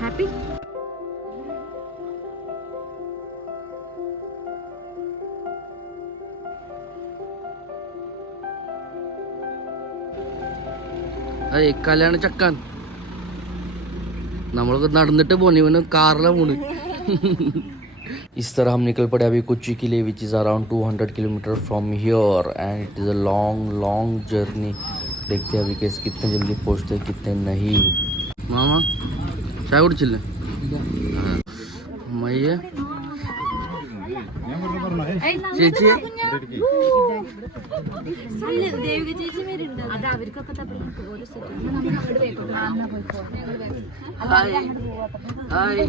Happy? Hey, Kalyana Chakkan. നമ്മളൊക്കെ നടന്നിട്ട് പോണി ഇവന് കാറിലാണ് പോണ്. इस तरह हम निकल पड़े अभी कोच्चि के लिए which is around 200 kilometre from here and it is a long journey. देखते हैं अभी कैसे कितने जल्दी पहुंचते हैं कितने नहीं. मामा चाय കുടിച്ചില്ലേ? അമ്മയെ ചേച്ചി ഹായ്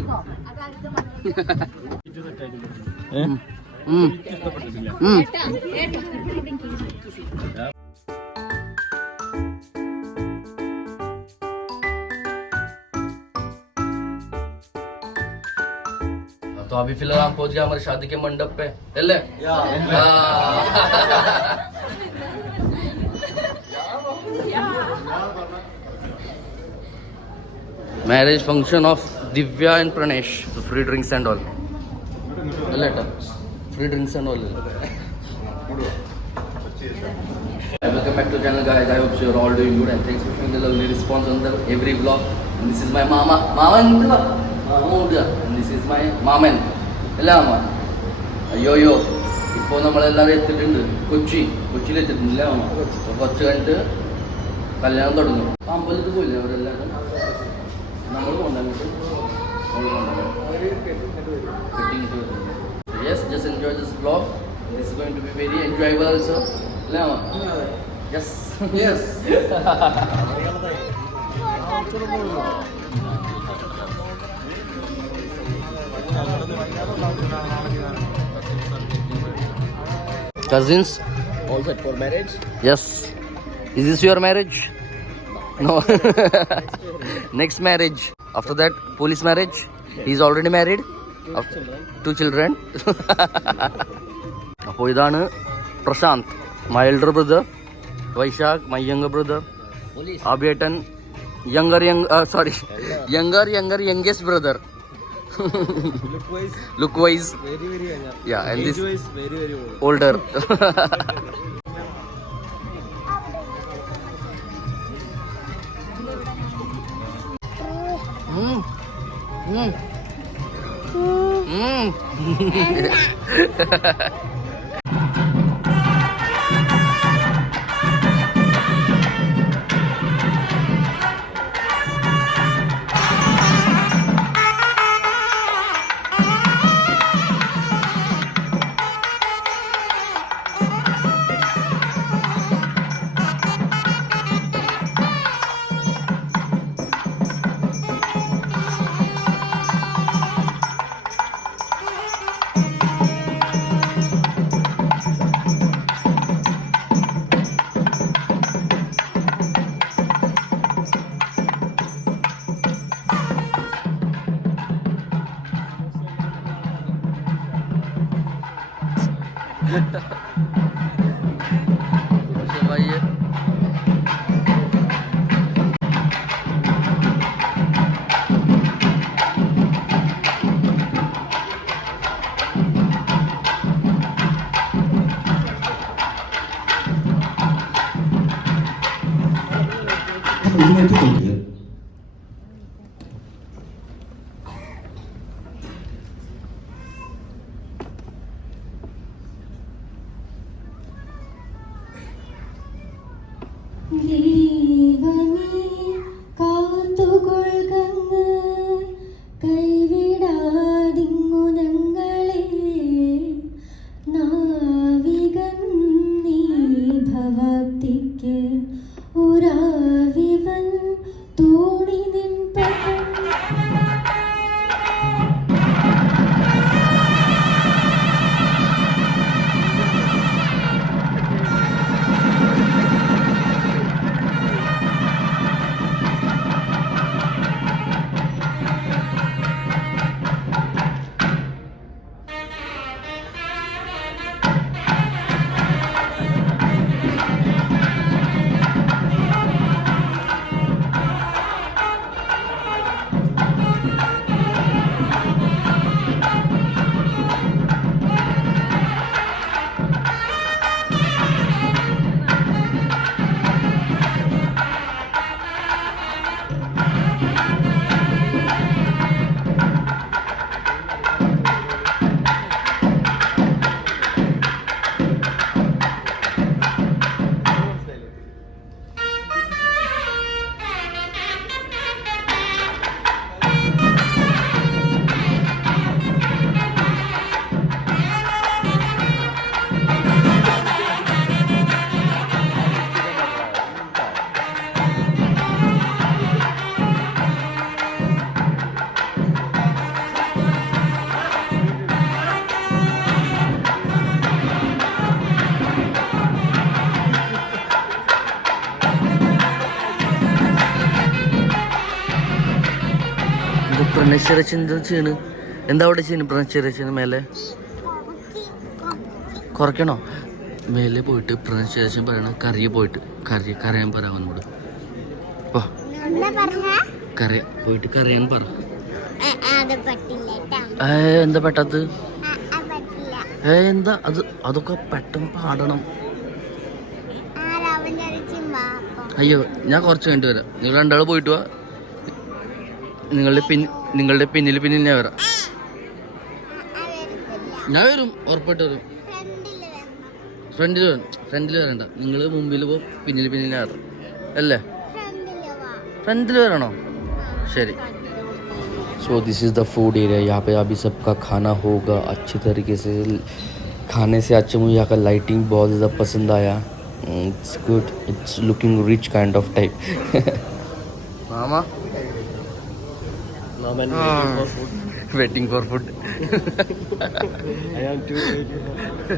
तो अभी फिलहाल हम पहुंच गए हमारे शादी के मंडप पे. ले marriage function of Divya and Pranesh. Free drinks and all. Free drinks and all. Welcome back to the channel, guys. I hope you are all doing good and thanks for showing the lovely response on the every vlog. And this is my mama. And this is my maman. അല്ല അമ്മ അയ്യോയ്യോ ഇപ്പോൾ നമ്മളെല്ലാവരും എത്തിയിട്ടുണ്ട്. കൊച്ചിയിലെത്തിയിട്ടില്ല അമ്മ. കുറച്ച് കഴിഞ്ഞിട്ട് കല്യാണം തുടങ്ങും. അമ്പലത്തിൽ പോയില്ലേ അവരെല്ലാവരും? നമ്മൾ കൊണ്ടുവന്നിട്ട് yes just enjoy this vlog. This is going to be very enjoyable also. അല്ലേ അമ്മ? Yes yes. Cousins, all set for marriage? Yes. Is this your marriage? No. Next marriage. After that, police marriage. He's already married. Two children. അപ്പോൾ ഇതാണ് Prashant, my elder brother. Vaishakh, my younger brother. അഭിയേട്ടൻ, youngest brother. Look wise very yeah, and this wise very older. भाई ये ഉറാവിവൻ തോണി നിൻ പ്രണശ്വരച്ചൻ എന്താ ചെയ്യണ്? എന്താ അവിടെ ചെയ്യുന്നു പ്രണശ്വരച്ചന് മേലെ? കുറയ്ക്കണോ? മേലെ പോയിട്ട് പ്രണശ്വരച്ചൻ പറയണ കറിയെ പോയിട്ട് കരയാൻ പറ അവനോട്. പോയിട്ട് കരയാൻ പറ. എന്താ പെട്ടത്? എന്താ അത്? അതൊക്കെ പെട്ടെന്ന് പാടണം. അയ്യോ, ഞാൻ കുറച്ച് കഴിഞ്ഞിട്ട് വരാം. നിങ്ങൾ രണ്ടാൾ പോയിട്ട് വാ. നിങ്ങളുടെ പിന്നിൽ ഞാൻ വരാം. ഞാൻ വരും, ഉറപ്പായിട്ട് വരും. ഫ്രണ്ടിൽ വരണ്ട. നിങ്ങൾ മുമ്പിൽ പോ, പിന്നിൽ ഞാൻ വരാം. അല്ലേ? ഫ്രണ്ടിൽ വരണോ? ശരി. So this is the food area. यहाँ पे अभी सबका खाना होगा अच्छे तरीके से. खाने से अच्छा मुझे यहाँ का लाइटिंग बहुत ज़्यादा पसंद आया. It's good. It's looking rich kind of type. Mama? Mom and waiting for food. I am too waiting for food.